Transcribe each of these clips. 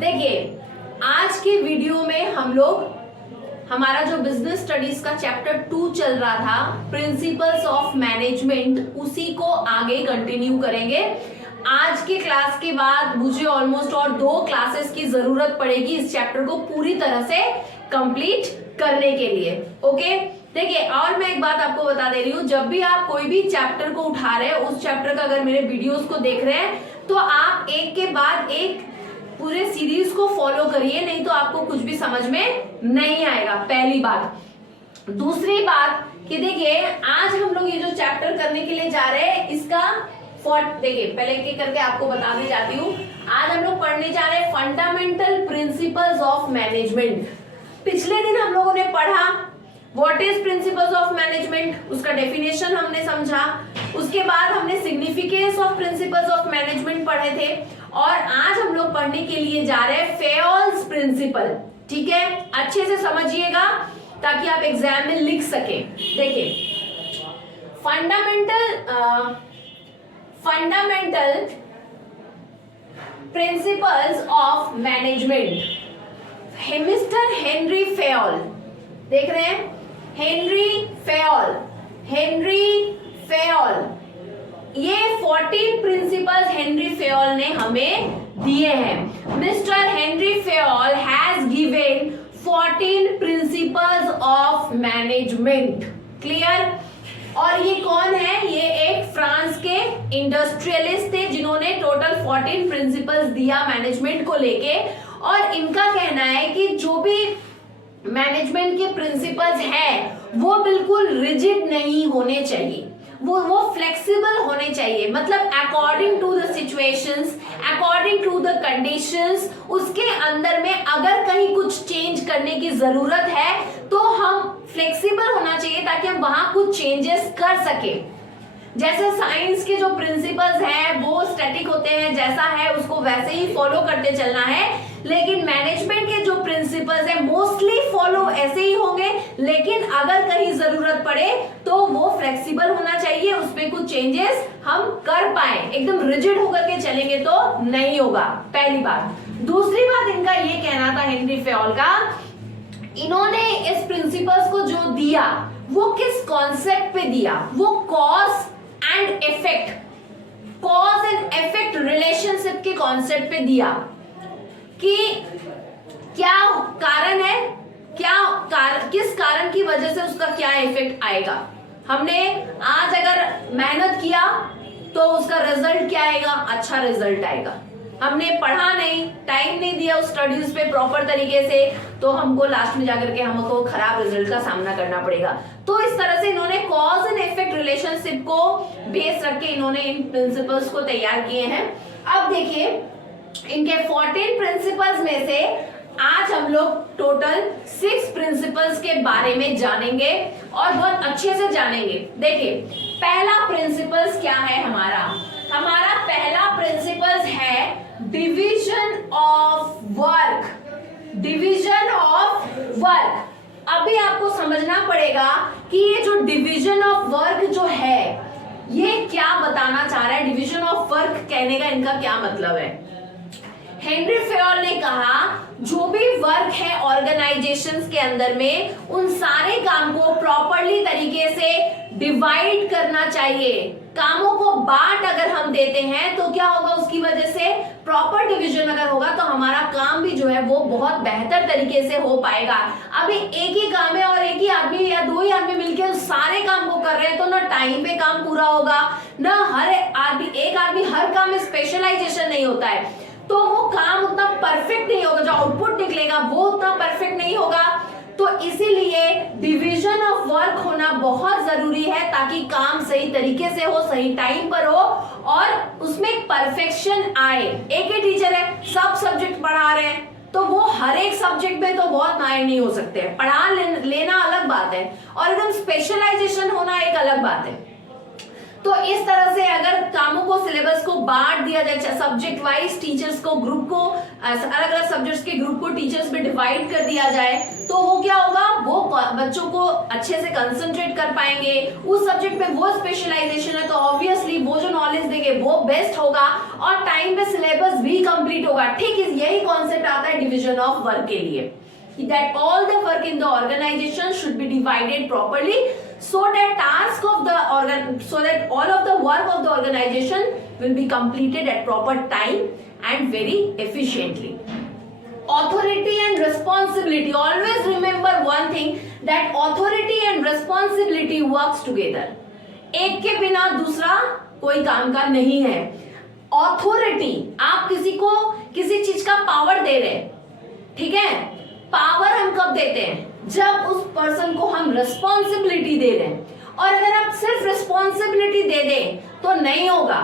देखिए आज के वीडियो में हम लोग हमारा जो बिजनेस स्टडीज का चैप्टर 2 चल रहा था प्रिंसिपल्स ऑफ मैनेजमेंट, उसी को आगे कंटिन्यू करेंगे। आज के क्लास के बाद मुझे ऑलमोस्ट और 2 क्लासेस की जरूरत पड़ेगी इस चैप्टर को पूरी तरह से कंप्लीट करने के लिए। ओके, देखिए और मैं एक बात आपको बता दे रही हूँ, जब भी आप कोई भी चैप्टर को उठा रहे हैं, उस चैप्टर का अगर मेरे वीडियोस को देख रहे हैं तो आप एक के बाद एक पूरे सीरीज को फॉलो करिए, नहीं तो आपको कुछ भी समझ में नहीं आएगा। पहली बात। दूसरी बात कि देखिए आज हम लोग ये जो चैप्टर करने के लिए जा रहे हैं इसका देखिए पहले एक करके आपको बताने जाती हूँ। आज हम लोग पढ़ने जा रहे हैं फंडामेंटल प्रिंसिपल्स ऑफ मैनेजमेंट। पिछले दिन हम लोगों ने पढ़ा what is principles of management, उसका डेफिनेशन हमने समझा। उसके बाद हमने significance of principles of management पढ़े थे और आज हम लोग पढ़ने के लिए जा रहे हैं फेयोल्स प्रिंसिपल। ठीक है, अच्छे से समझिएगा ताकि आप एग्जाम में लिख सके। देखिए fundamental principles of management, mister Henry Fayol, देख रहे हैं हेनरी फेयोल, ये 14 प्रिंसिपल्स हेनरी फेयोल ने हमें दिए हैं। Mister Henry Fayol has given 14 principles of management. Clear? और ये कौन है? ये एक फ्रांस के इंडस्ट्रियलिस्ट थे जिन्होंने टोटल 14 प्रिंसिपल्स दिया मैनेजमेंट को लेके। और इनका कहना है कि जो भी मैनेजमेंट के प्रिंसिपल्स हैं वो बिल्कुल रिजिड नहीं होने चाहिए, वो फ्लेक्सिबल होने चाहिए। मतलब according to the situations, according to the conditions, उसके अंदर में अगर कहीं कुछ चेंज करने की जरूरत है तो हम फ्लेक्सिबल होना चाहिए ताकि हम वहां कुछ चेंजेस कर सके। जैसे साइंस के जो प्रिंसिपल्स हैं वो स्टैटिक होते हैं, जैसा है उसको वैसे ही फॉलो करते चलना है। लेकिन मैनेजमेंट के जो प्रिंसिपल्स हैं मोस्टली फॉलो ऐसे ही होंगे, लेकिन अगर कहीं जरूरत पड़े तो वो फ्लेक्सिबल होना चाहिए, उसमें कुछ चेंजेस हम कर पाए। एकदम रिजिड होकर के चलेंगे तो नहीं होगा, पहली बात। दूसरी बात इनका ये कहना था हेनरी फेयोल का, इन्होंने इस प्रिंसिपल्स को जो दिया वो किस कॉन्सेप्ट पे दिया? वो कॉज एंड इफेक्ट रिलेशनशिप के कॉन्सेप्ट पे दिया कि क्या कारण है, किस कारण की वजह से उसका क्या इफेक्ट आएगा। हमने आज अगर मेहनत किया तो उसका रिजल्ट क्या आएगा? अच्छा रिजल्ट आएगा। हमने पढ़ा नहीं, टाइम नहीं दिया उस स्टडीज पे प्रॉपर तरीके से, तो हमको लास्ट में जाकर के हमको खराब रिजल्ट का सामना करना पड़ेगा। तो इस तरह से इन्होंने कॉज एंड इफेक्ट रिलेशनशिप को बेस रख के इन्होंने इन प्रिंसिपल्स को तैयार किए हैं। अब देखिए इनके 14 प्रिंसिपल्स में से आज हम लोग टोटल 6 प्रिंसिपल्स के बारे में जानेंगे और बहुत अच्छे से जानेंगे। देखिए पहला प्रिंसिपल्स क्या है हमारा पहला प्रिंसिपल्स है डिवीजन ऑफ वर्क। अभी आपको समझना पड़ेगा कि ये जो डिवीजन ऑफ वर्क जो है ये क्या बताना चाह रहा है। डिवीजन ऑफ वर्क कहने का इनका क्या मतलब है? हेनरी फेयोल ने कहा जो भी वर्क है ऑर्गेनाइजेशंस के अंदर में, उन सारे काम को प्रॉपरली तरीके से डिवाइड करना चाहिए। कामों को बांट अगर हम देते हैं तो क्या होगा? उसकी वजह से प्रॉपर डिवीजन अगर होगा तो हमारा काम भी जो है वो बहुत बेहतर तरीके से हो पाएगा। अभी एक ही काम है और एक ही आदमी या 2 ही आदमी मिलकर उस सारे काम को कर रहे हैं तो ना टाइम पे काम पूरा होगा, ना एक आदमी हर काम में स्पेशलाइजेशन नहीं होता है, तो वो काम उतना परफेक्ट नहीं होगा, जो आउटपुट निकलेगा वो उतना परफेक्ट नहीं होगा। तो इसीलिए डिवीजन ऑफ वर्क होना बहुत जरूरी है ताकि काम सही तरीके से हो, सही टाइम पर हो और उसमें परफेक्शन आए। एक ही टीचर है, सब सब्जेक्ट पढ़ा रहे हैं तो वो हर एक सब्जेक्ट में तो बहुत माहिर नहीं हो सकते। पढ़ा लेना अलग बात है और एकदम स्पेशलाइजेशन होना एक अलग बात है। तो इस तरह से अगर कामों को सिलेबस को बांट दिया जाए, सब्जेक्ट वाइज टीचर्स को ग्रुप को अलग अलग सब्जेक्ट्स के ग्रुप को टीचर्स में डिवाइड कर दिया जाए, तो वो क्या होगा, वो बच्चों को अच्छे से कंसंट्रेट कर पाएंगे उस सब्जेक्ट में, वो स्पेशलाइजेशन है तो ऑब्वियसली वो जो नॉलेज देंगे वो बेस्ट होगा और टाइम पे सिलेबस भी कंप्लीट होगा। ठीक है, यही कॉन्सेप्ट आता है डिवीजन ऑफ वर्क के लिए, that all the work in the organization should be divided properly so that all of the work of the organization will be completed at proper time and very efficiently. Authority and responsibility, always remember one thing, that authority and responsibility works together. एक के बिना दूसरा कोई काम का नहीं है। Authority, आप किसी को किसी चीज का पावर दे रहे हैं, ठीक है, पावर हम कब देते हैं, जब उस पर्सन को हम रिस्पॉन्सिबिलिटी दे रहे हैं। और अगर आप सिर्फ रिस्पॉन्सिबिलिटी दे दें तो नहीं होगा।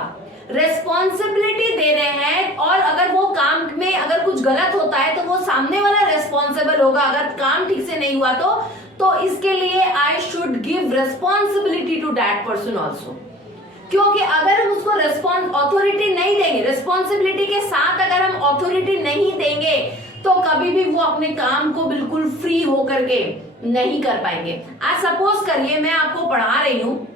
रिस्पॉन्सिबिलिटी दे रहे हैं और अगर वो काम में अगर कुछ गलत होता है तो वो सामने वाला रिस्पॉन्सिबल होगा, अगर काम ठीक से नहीं हुआ तो इसके लिए I should give responsibility to that person also. क्योंकि अगर हम उसको ऑथोरिटी नहीं देंगे, रिस्पॉन्सिबिलिटी के साथ अगर हम ऑथोरिटी नहीं देंगे तो कभी भी वो अपने काम को बिल्कुल फ्री होकर के नहीं कर पाएंगे। आज सपोज करिए मैं आपको पढ़ा रही हूँ,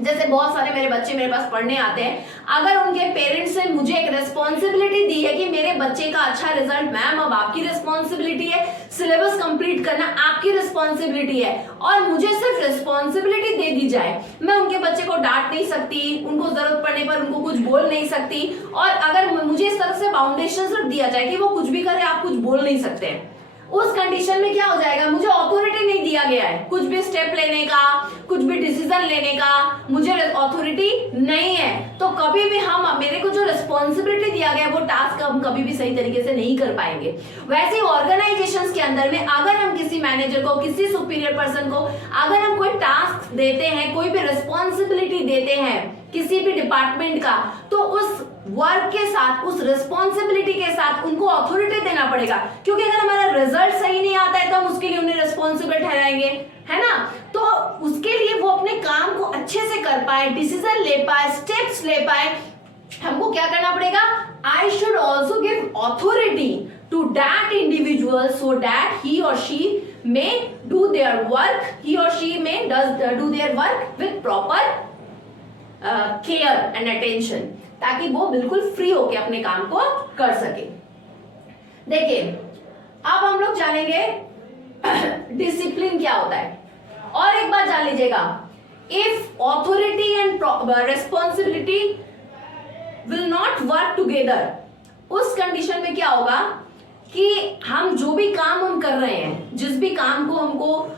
जैसे बहुत सारे मेरे बच्चे मेरे पास पढ़ने आते हैं, अगर उनके पेरेंट्स ने मुझे एक रिस्पॉन्सिबिलिटी दी है कि मेरे बच्चे का अच्छा रिजल्ट, मैम अब आपकी रिस्पॉन्सिबिलिटी है, सिलेबस कंप्लीट करना आपकी रिस्पॉन्सिबिलिटी है, और मुझे सिर्फ रिस्पॉन्सिबिलिटी दे दी जाए, मैं उनके बच्चे को डांट नहीं सकती, उनको जरूरत पड़ने पर उनको कुछ बोल नहीं सकती, और अगर मुझे इस तरह से बाउंडेशन रख दिया जाए कि वो कुछ भी करे आप कुछ बोल नहीं सकते हैं, उस कंडीशन में क्या हो जाएगा, मुझे ऑथोरिटी नहीं दिया गया है कुछ भी स्टेप लेने का, कुछ भी डिसीजन लेने का, मुझे ऑथोरिटी नहीं है, तो कभी भी हम मेरे को जो रिस्पॉन्सिबिलिटी दिया गया है वो टास्क हम कभी भी सही तरीके से नहीं कर पाएंगे। वैसे ऑर्गेनाइजेशंस के अंदर में अगर हम किसी मैनेजर को, किसी सुपीरियर पर्सन को अगर हम कोई टास्क देते हैं, कोई भी रिस्पॉन्सिबिलिटी देते हैं किसी भी डिपार्टमेंट का, तो उस वर्क के साथ, उस रिस्पॉन्सिबिलिटी के साथ उनको ऑथोरिटी देना पड़ेगा, क्योंकि अगर हमारा रिजल्ट सही नहीं आता है तो हम उसके लिए उन्हें रिस्पॉन्सिबल ठहराएंगे, है ना। तो उसके लिए वो अपने काम को अच्छे से कर पाए, डिसीजन ले पाए, स्टेप्स ले पाए, हमको क्या करना पड़ेगा, I should also give authority to that individual so that he or she may do their work, he or she may do their work with proper care and attention, ताकि वो बिल्कुल फ्री होके अपने काम को कर सके। देखिए अब हम लोग जानेंगे डिसिप्लिन क्या होता है, और एक बात जान लीजिएगा, if authority and responsibility will not work together, उस कंडीशन में क्या होगा कि हम जो भी काम हम कर रहे हैं, जिस भी काम को हमको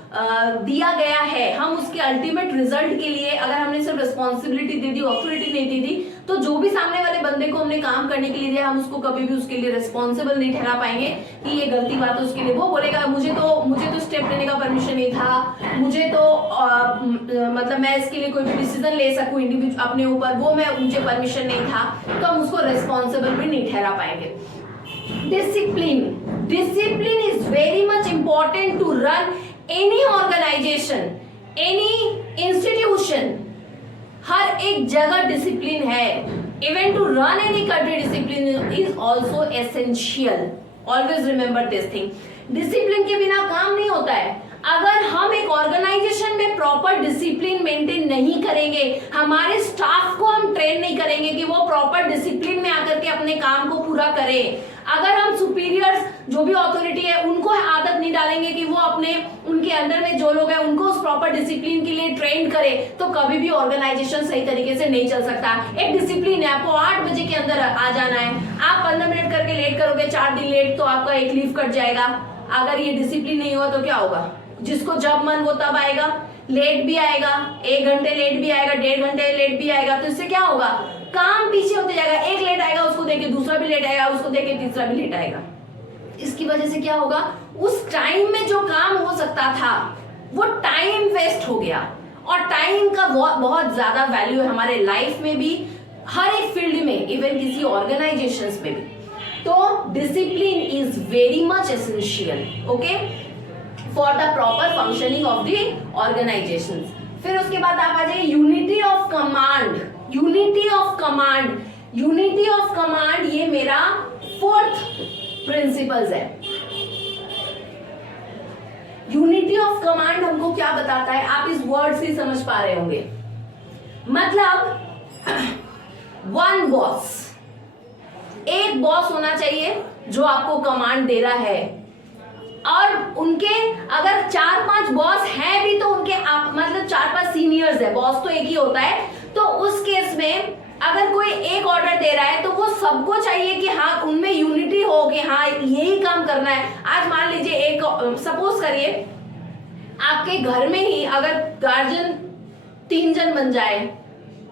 दिया गया है, हम उसके अल्टीमेट रिजल्ट के लिए अगर हमने सिर्फ रिस्पॉन्सिबिलिटी दे दी, ऑथोरिटी नहीं दे दी, तो जो भी सामने वाले बंदे को हमने काम करने के लिए दिया, हम उसको कभी भी उसके लिए रिस्पॉन्सिबल नहीं ठहरा पाएंगे कि ये गलती बात है उसके लिए। वो बोलेगा मुझे तो स्टेप लेने का परमिशन नहीं था, मुझे तो मतलब मैं इसके लिए कोई भी डिसीजन ले सकूं इंडिविजुअल अपने ऊपर, वो मुझे परमिशन नहीं था, तो हम उसको रिस्पॉन्सिबल भी नहीं ठहरा पाएंगे। Discipline is very much important to run any organization, any institution. हर एक जगह डिसिप्लिन है। Even to run any country, discipline is also essential. Always remember this thing. Discipline के बिना काम नहीं होता है। अगर हम एक ऑर्गेनाइजेशन में प्रॉपर डिसिप्लिन मेंटेन नहीं करेंगे, हमारे स्टाफ को हम ट्रेन नहीं करेंगे कि वो प्रॉपर डिसिप्लिन में आकर के अपने काम को पूरा करें, अगर हम सुपीरियर्स जो भी अथॉरिटी है उनको आदत नहीं डालेंगे कि वो अपने उनके अंदर में जो लोग हैं उनको उस प्रॉपर डिसिप्लिन के लिए ट्रेन करे, तो कभी भी ऑर्गेनाइजेशन सही तरीके से नहीं चल सकता। एक डिसिप्लिन है, आपको 8 बजे के अंदर आ जाना है, आप 15 मिनट करके लेट करोगे, 4 दिन लेट, तो आपका एक लीव कट जाएगा। अगर ये डिसिप्लिन नहीं हुआ तो क्या होगा, जिसको जब मन वो तब आएगा, लेट भी आएगा, 1 घंटे लेट भी आएगा, 1.5 घंटे लेट भी आएगा, तो इससे क्या होगा, काम पीछे होते जाएगा। एक लेट आएगा उसको देखे दूसरा भी लेट आएगा, उसको देखे तीसरा भी लेट आएगा। इसकी वजह से क्या होगा, उस टाइम में जो काम हो सकता था वो टाइम वेस्ट हो गया। और टाइम का बहुत ज्यादा वैल्यू है हमारे लाइफ में भी, हर एक फील्ड में, इवन किसी ऑर्गेनाइजेशंस में भी। तो discipline is very much essential, okay, for the proper functioning of the organisations. फिर उसके बाद आप आ जाइए unity of command. Unity of command, unity of command ये मेरा फोर्थ प्रिंसिपल्स है। यूनिटी ऑफ कमांड हमको क्या बताता है, आप इस वर्ड से समझ पा रहे होंगे। मतलब वन बॉस, एक बॉस होना चाहिए जो आपको कमांड दे रहा है, और उनके अगर 4-5 बॉस हैं भी तो उनके आप मतलब 4-5 सीनियर्स है, बॉस तो एक ही होता है। तो उस केस में अगर कोई एक ऑर्डर दे रहा है तो वो सबको चाहिए कि हाँ उनमें यूनिटी हो कि हाँ यही काम करना है। आज मान लीजिए एक सपोज करिए आपके घर में ही अगर गार्जियन 3 जन बन जाए,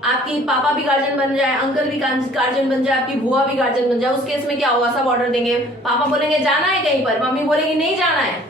आपकी पापा भी गार्जियन बन जाए, अंकल भी गार्जियन बन जाए, आपकी बुआ भी गार्जियन बन जाए, उस केस में क्या होगा, सब ऑर्डर देंगे। पापा बोलेंगे जाना है कहीं पर, मम्मी बोलेगी नहीं जाना है,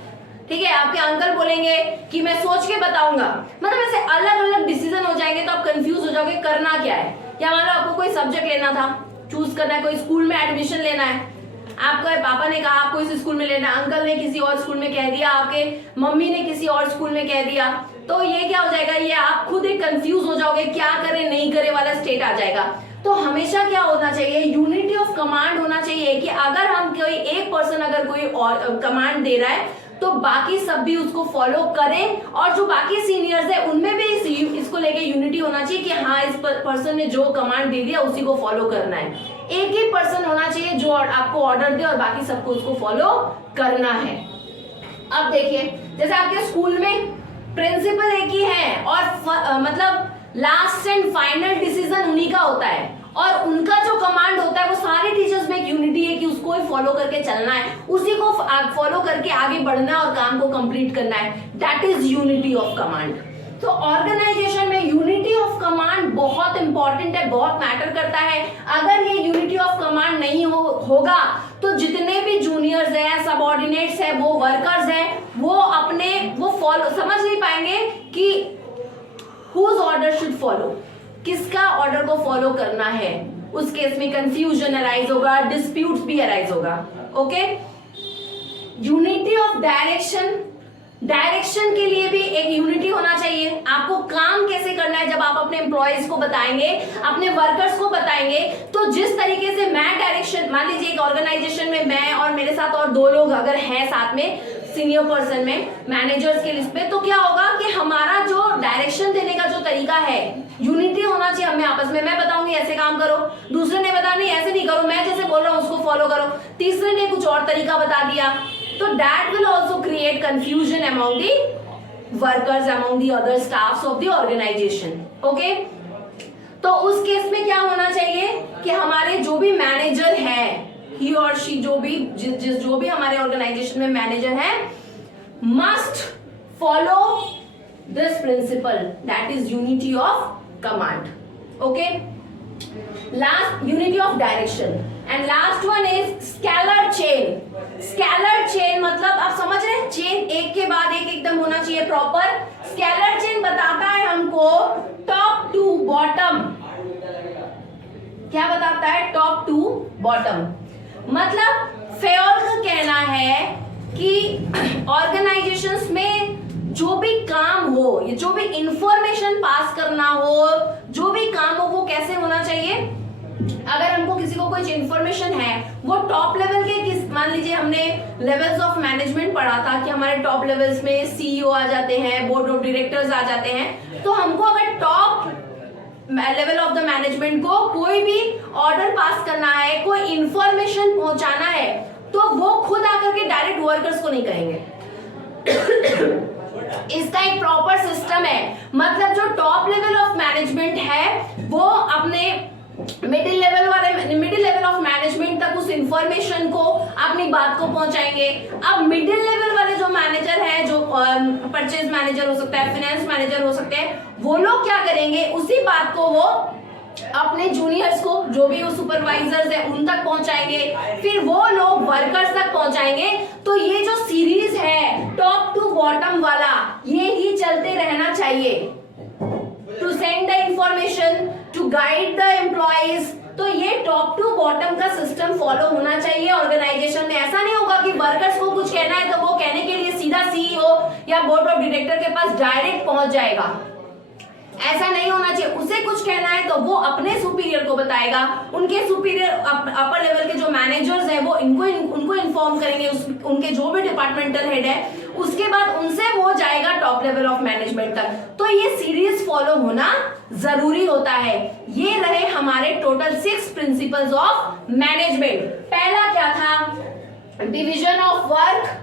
ठीक है। आपके अंकल बोलेंगे कि मैं सोच के बताऊंगा। मतलब ऐसे अलग अलग डिसीजन हो जाएंगे तो आप कंफ्यूज हो जाओगे करना क्या है। या मान लो आपको कोई सब्जेक्ट लेना था, चूज करना है, कोई स्कूल में एडमिशन लेना है, आपके पापा ने कहा आपको इस स्कूल में लेना, अंकल ने किसी और स्कूल में कह दिया, आपके मम्मी ने किसी और स्कूल में कह दिया, तो ये क्या हो जाएगा, ये आप खुद एक कंफ्यूज हो जाओगे, क्या करे नहीं करे वाला स्टेट आ जाएगा। तो हमेशा क्या होना चाहिए, यूनिटी ऑफ कमांड होना चाहिए कि अगर हम कोई एक पर्सन अगर कोई कमांड दे रहा है तो बाकी सब भी उसको फॉलो करें, और जो बाकी सीनियर्स है उनमें भी इसको लेके यूनिटी होना चाहिए कि हाँ इस पर्सन ने जो कमांड दे दिया उसी को फॉलो करना है। एक ही पर्सन होना चाहिए जो आपको ऑर्डर दे और बाकी सबको उसको फॉलो करना है। अब देखिए जैसे आपके स्कूल में प्रिंसिपल एक ही है और मतलब लास्ट एंड फाइनल डिसीजन उन्हीं का होता है, और उनका जो कमांड होता है वो सारे टीचर्स में एक यूनिटी है कि उसको ही फॉलो करके चलना है, उसी को फॉलो करके आगे बढ़ना और काम को कंप्लीट करना है। That is unity of command. तो ऑर्गेनाइजेशन में यूनिटी ऑफ कमांड बहुत इंपॉर्टेंट है, बहुत मैटर करता है। अगर ये यूनिटी ऑफ कमांड नहीं होगा तो जितने भी जूनियर्स हैं, सबऑर्डिनेट्स हैं, वो वर्कर्स हैं, वो फॉलो समझ नहीं पाएंगे कि हुज ऑर्डर शुड फॉलो, किसका ऑर्डर को फॉलो करना है। उस केस में कंफ्यूजन अराइज होगा, डिस्प्यूट्स भी अराइज होगा। Okay, unity of direction, direction के लिए भी एक यूनिटी होना चाहिए। आपको काम कैसे करना है, जब आप अपने एम्प्लॉयज को बताएंगे, अपने वर्कर्स को बताएंगे, तो जिस तरीके से मैं डायरेक्शन, मान लीजिए एक ऑर्गेनाइजेशन में मैं और मेरे साथ और 2 लोग अगर हैं साथ में सीनियर पर्सन में, मैनेजर्स के लिस्ट पे, तो क्या होगा कि हमारा जो डायरेक्शन देने का जो तरीका है, यूनिटी होना चाहिए हमें आपस में। मैं बताऊंगी ऐसे काम करो, दूसरे ने बताया नहीं ऐसे नहीं करो, मैं जैसे बोल रहा हूँ उसको फॉलो करो, तीसरे ने कुछ और तरीका बता दिया, तो that will also create confusion among the workers, among the other staffs of the organisation. Okay, तो उस केस में क्या होना चाहिए कि हमारे जो भी मैनेजर है, ही और शी, जो भी हमारे ऑर्गेनाइजेशन में मैनेजर है, must follow this principle, that is unity of command. Okay, last unity of direction, and last one is scalar chain. Scalar chain मतलब आप समझ रहे हैं, चेन एक के बाद एक एकदम होना चाहिए प्रॉपर। स्केलर चेन बताता है हमको टॉप टू बॉटम। क्या बताता है, टॉप टू बॉटम। मतलब फेयोल का कहना है कि ऑर्गेनाइजेशंस में जो भी काम हो, जो भी इंफॉर्मेशन पास करना हो, जो भी काम हो, वो कैसे होना चाहिए। अगर हमको किसी को कोई इंफॉर्मेशन है, वो टॉप लेवल के किस, मान लीजिए हमने लेवल्स ऑफ मैनेजमेंट पढ़ा था कि हमारे टॉप लेवल्स में सीईओ आ जाते हैं, बोर्ड ऑफ डायरेक्टर्स आ जाते हैं, तो हमको अगर top level of the management को कोई भी ऑर्डर पास करना है, कोई इंफॉर्मेशन पहुंचाना है, तो वो खुद आकर के डायरेक्ट वर्कर्स को नहीं कहेंगे। इसका एक प्रॉपर सिस्टम है। मतलब जो टॉप लेवल ऑफ मैनेजमेंट है वो अपने मिडिल लेवल ऑफ मैनेजमेंट तक उस इंफॉर्मेशन को, अपनी बात को पहुंचाएंगे। अब मिडिल लेवल वाले जो मैनेजर है, जो परचेज मैनेजर हो सकता है, फाइनेंस मैनेजर हो सकते हैं, वो लोग क्या करेंगे, उसी बात को वो अपने जूनियर्स को, जो भी वो सुपरवाइजर्स है, उन तक पहुंचाएंगे, फिर वो लोग वर्कर्स तक पहुंचाएंगे। तो ये जो सीरीज है टॉप टू बॉटम वाला, ये ही चलते रहना चाहिए। To send the information, to guide the employees, तो ये टॉप टू बॉटम का सिस्टम फॉलो होना चाहिए ऑर्गेनाइजेशन में। ऐसा नहीं होगा कि वर्कर्स को कुछ कहना है तो वो कहने के लिए सीधा सीईओ या बोर्ड ऑफ डायरेक्टर के पास डायरेक्ट पहुंच जाएगा। ऐसा नहीं होना चाहिए। उसे कुछ कहना है तो वो अपने सुपीरियर को बताएगा, उनके सुपीरियर अपर लेवल के जो मैनेजर्स हैं वो उनको इन्फॉर्म करेंगे, उनके जो भी डिपार्टमेंटल हेड है, उसके बाद उनसे वो जाएगा टॉप लेवल ऑफ मैनेजमेंट तक। तो ये सीरीज फॉलो होना जरूरी होता है। ये रहे हमारे टोटल 6 प्रिंसिपल्स ऑफ मैनेजमेंट। पहला क्या था? Division of work.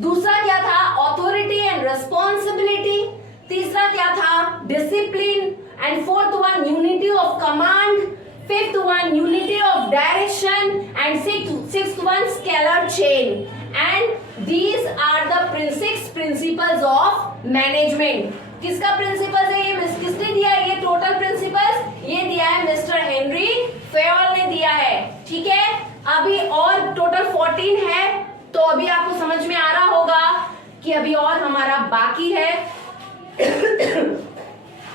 दूसरा क्या था? Authority and responsibility. तीसरा क्या था? Discipline. And fourth one unity of command. Fifth one unity of direction. And sixth one scalar chain. And these are the 6 principles of management. किसका प्रिंसिपल है ये? किसने दिया है ये टोटल प्रिंसिपल्स? ये दिया है मिस्टर हेनरी फेयोल ने दिया है। ठीक है, अभी और टोटल 14 है, तो अभी आपको समझ में आ रहा होगा कि अभी और हमारा बाकी है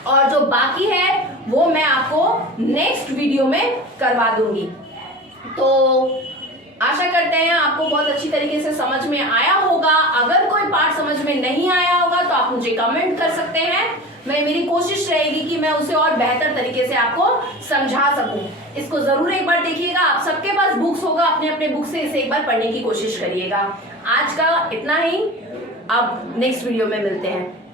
और जो बाकी है वो मैं आपको नेक्स्ट वीडियो में करवा दूंगी। तो आशा करते हैं आपको बहुत अच्छी तरीके से समझ में आया होगा। अगर कोई पार्ट समझ में नहीं आया होगा तो आप मुझे कमेंट कर सकते हैं। मेरी कोशिश रहेगी कि मैं उसे और बेहतर तरीके से आपको समझा सकूं। इसको जरूर एक बार देखिएगा। आप सबके पास बुक्स होगा, अपने अपने बुक से इसे एक बार पढ़ने की कोशिश करिएगा। आज का इतना ही, अब नेक्स्ट वीडियो में मिलते हैं।